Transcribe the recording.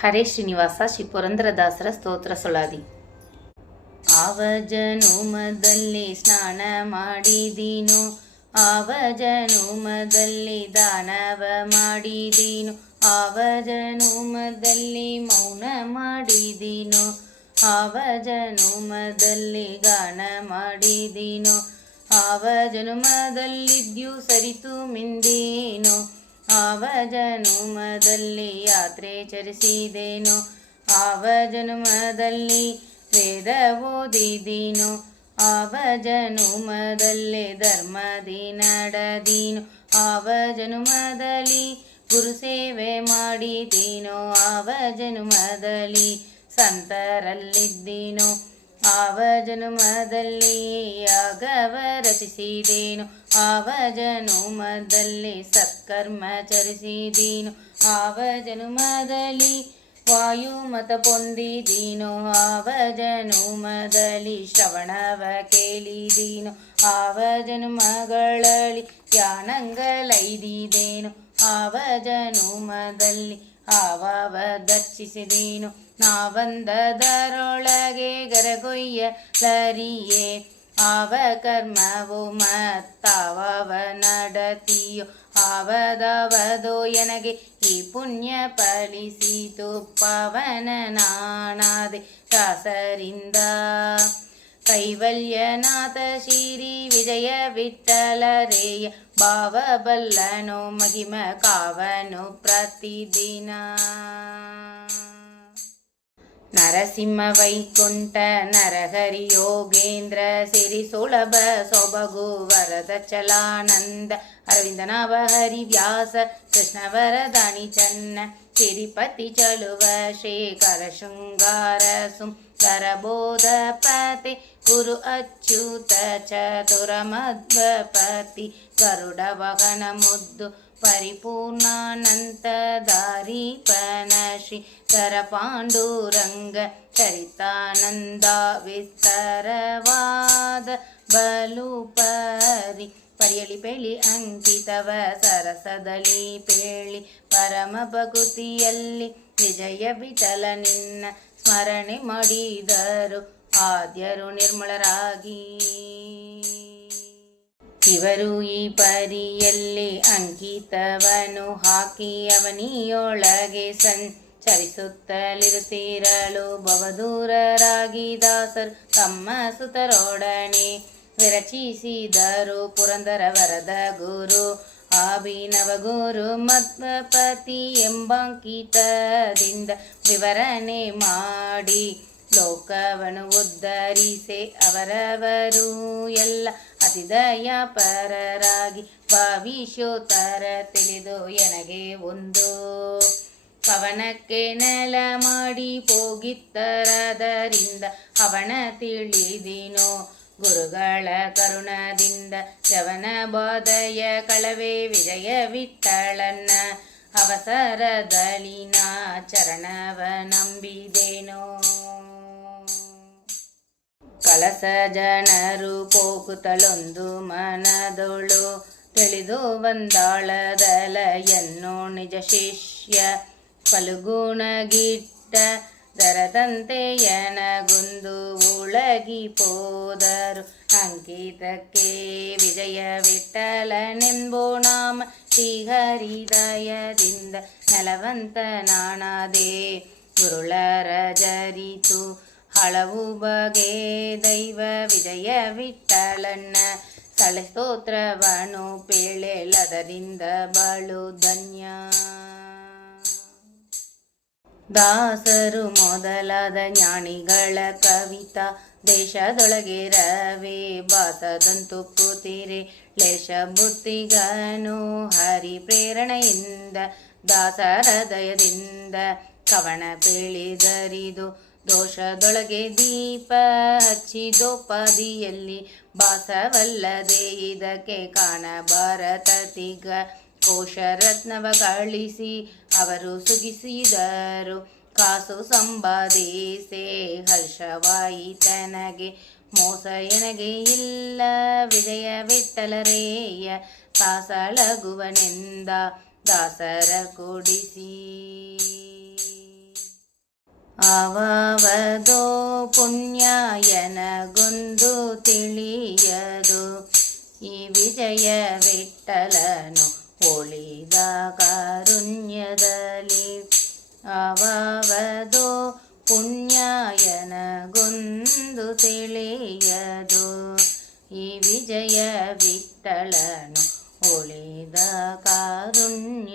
ಹರೇ ಶ್ರೀನಿವಾಸ ಶ್ರೀ ಪುರಂದರದಾಸರ ಸ್ತೋತ್ರ ಸುಳಾದಿ. ಆವ ಜನುಮದಲ್ಲಿ ಸ್ನಾನ ಮಾಡಿದೀನು, ಆವ ಜನುಮದಲ್ಲಿ ದಾನವ ಮಾಡಿದೀನು, ಆವ ಜನುಮದಲ್ಲಿ ಮೌನ ಮಾಡಿದೀನು, ಆವ ಜನುಮದಲ್ಲಿ ಗಾನ ಮಾಡಿದೀನು, ಆವ ಜನುಮದಲ್ಲಿದ್ಯು ಸರಿತು ಮಿಂದೇನು, ಆವ ಜನುಮದಲ್ಲಿ ಯಾತ್ರೆ ಚರಿಸಿದೇನು, ಆವ ಜನುಮದಲ್ಲಿ ವೇದ ಓದಿದೀನು, ಆವ ಜನುಮದಲ್ಲಿ ಧರ್ಮದಿ ನಡೆದೀನು, ಆವ ಜನುಮದಲ್ಲಿ ಗುರು ಸೇವೆ ಮಾಡಿದೀನು, ಆವ ಜನುಮದಲ್ಲಿ ಸಂತರಲ್ಲಿದ್ದೀನು, ಆವ ಜನುಮದಲ್ಲಿ ಯಾಗವ ರಚಿಸಿದೇನು, ಆವ ಜನುಮದಲ್ಲಿ ಸತ್ಕರ್ಮ ಚರಿಸಿದೀನು, ಆವ ಜನುಮದಲ್ಲಿ ವಾಯುಮತ ಪೊಂದಿದೀನು, ಆವ ಜನುಮದಲ್ಲಿ ಶ್ರವಣವ ಕೇಳಿದೀನು, ಆವ ಜನುಮಗಳಲ್ಲಿ ಧ್ಯಾನಂಗಳೈದಿದೇನು, ಆವ ಜನುಮದಲ್ಲಿ ಆವಾವ ದರ್ಶಿಸಿದೀನು, ನಾವಂದದರೊಳಗೆ ಗರಗೊಯ್ಯಲರಿಯೇ, ಆವ ಕರ್ಮವು ಮತ್ತಾವ ನಡತಿಯೋ, ಆವದವದೋ ಎನಗೆ ಈ ಪುಣ್ಯ ಫಲಿಸಿತು, ಪವನ ನಾನಾದೆ ದಾಸರಿಂದ. ಕೈವಲ್ಯನಾಥ ಶ್ರೀ ವಿಜಯ ವಿಠಲರೇಯ, ಭಾವಬಲ್ಲನು ಮಹಿಮ ಕಾವನು ಪ್ರತಿದಿನ. ನರಸಿಂಹ ವೈಕುಂಠ ನರಹರಿ ಯೋಗೇಂದ್ರ ಸಿರಿ ಸುಲಭ ಸೊಬಗು ವರದ ಚಲಾನಂದ, ಅರವಿಂದನಾಭ ಹರಿ ವ್ಯಾಸ ಕೃಷ್ಣವರದಾಣಿ ಚನ್ನ, ತಿರುಪತಿ ಚಲುವ ಶೇಖರ ಶೃಂಗಾರ ಸುಂದರ ಬೋಧಪತಿ, ಗುರು ಅಚ್ಯುತ ಚತುರ ಮಧ್ವಪತಿ, ಗರುಡ ವಾಹನ ಮುದ್ದು ಪರಿಪೂರ್ಣಾನಂತ ದಾರಿಪನ ಶ್ರೀಧರ ಪಾಂಡುರಂಗ, ಚರಿತಾನಂದ ವಿಸ್ತರವಾದ ಬಲುಪರಿ, ಪರಿಯಲಿ ಪೇಳಿ ಅಂಕಿತವ ಸರಸದಲ್ಲಿ ಪೇಳಿ, ಪರಮ ಭಕುತಿಯಲ್ಲಿ ವಿಜಯ ವಿಠಲ ನಿನ್ನ ಸ್ಮರಣೆ ಮಾಡಿದರು ಆದ್ಯರು ನಿರ್ಮಲರಾಗಿ. ಇವರು ಈ ಪರಿಯಲ್ಲಿ ಅಂಕಿತವನು ಹಾಕಿ ಅವನಿಯೊಳಗೆ ಸಂಚರಿಸುತ್ತಲಿರುತ್ತಿರಲು, ಬಹುದೂರರಾಗಿ ದಾಸರು ತಮ್ಮ ಸುತರೊಡನೆ ವಿರಚಿಸಿದರು ಪುರಂದರ ವರದ ಗುರು ಅಭಿನವ ಗುರು ಮಧ್ವಪತಿ ಎಂಬಂಕಿತದಿಂದ ವಿವರಣೆ ಮಾಡಿ ಲೋಕವನ್ನು ಉದ್ಧರಿಸೆ, ಅವರವರು ಎಲ್ಲ ಅತಿದಯ ಪರರಾಗಿ ಭವಿಷ್ಯೋತ್ತರ ತಿಳಿದು ಎನಗೆ ಒಂದು ಪವನಕ್ಕೆ ನೆಲ ಮಾಡಿ ಹೋಗಿತ್ತರದರಿಂದ ಅವನ ತಿಳಿದಿನೋ, ಗುರುಗಳ ಕರುಣದಿಂದ ಜವನ ಬೋಧಯ ಕಳವೆ ವಿಜಯ ವಿಠಲನ ಅವಸರದಲ್ಲಿ ನಾ ಚರಣವ ನಂಬಿದೇನೋ. ಕಳಸ ಜನರು ಪೋಕುತ್ತಲೊಂದು ಮನದೊಳು ತಿಳಿದು ಬಂದಾಳದಲಯನ್ನು ನಿಜ ಶಿಷ್ಯ ಫಲ್ಗುಣಗಿಟ್ಟ ದರದಂತೆಯನಗುಂದು ಉಳಗಿ ಪೋದರು, ಅಂಕಿತಕ್ಕೆ ವಿಜಯ ವಿಠಲನೆಂಬೋ ನಾಮ ಶ್ರೀಹರಿದಯದಿಂದ ನೆಲವಂತ ನಾಣಾದೆ, ಗುರುಳರ ಜರಿತು ಹಳವು ಬಗೆ ದೈವ ವಿಜಯ ವಿಠಲನ್ನ ಸಳೆ ಸ್ತೋತ್ರವನು ಪೇಳೆಲದರಿಂದ ಬಾಳು ಧನ್ಯ. ದಾಸರು ಮೊದಲಾದ ಜ್ಞಾನಿಗಳ ಕವಿತಾ ದೇಶದೊಳಗೆ ರವೆ ಬಾಸದಂತು ಕೂತಿರೆ, ಲೇಷ ಬುದ್ಧಿಗನು ಹರಿ ಪ್ರೇರಣೆಯಿಂದ ದಾಸರ ದಯದಿಂದ ಕವನ ಪೇಳಿದರಿದು, ದೋಷದೊಳಗೆ ದೀಪ ಹಚ್ಚಿದೋಪಾದಿಯಲ್ಲಿ ಬಾಸವಲ್ಲದೆ ಇದಕ್ಕೆ ಕಾಣಬಾರತತಿಗ, ಕೋಶರತ್ನವ ಕಳಿಸಿ ಅವರು ಸುಗಿಸಿದರು, ಕಾಸು ಸಂಪಾದಿಸೆ ಹರ್ಷವಾಯಿತನಗೆ, ಮೋಸ ಎನಗೆ ಇಲ್ಲ ವಿಜಯ ವಿಠಲರೇಯ, ದಾಸಳಗುವನೆಂದ ದಾಸರ ಕೊಡಿಸಿ. ಅವವದೋ ಪುಣ್ಯಾಯನಗೊಂದು ತಿಳಿಯದು ಈ ವಿಜಯ ವಿಠಲನು ಒಳಿದ ಕಾರುಣ್ಯದಲ್ಲಿ ಅವವದೋ ಪುಣ್ಯಾಯನಗೊಂದು ತಿಳಿಯದು ಈ ವಿಜಯ ವಿಠಲನು ಒಳಿದ ಕಾರುಣ್ಯದಲ್ಲಿ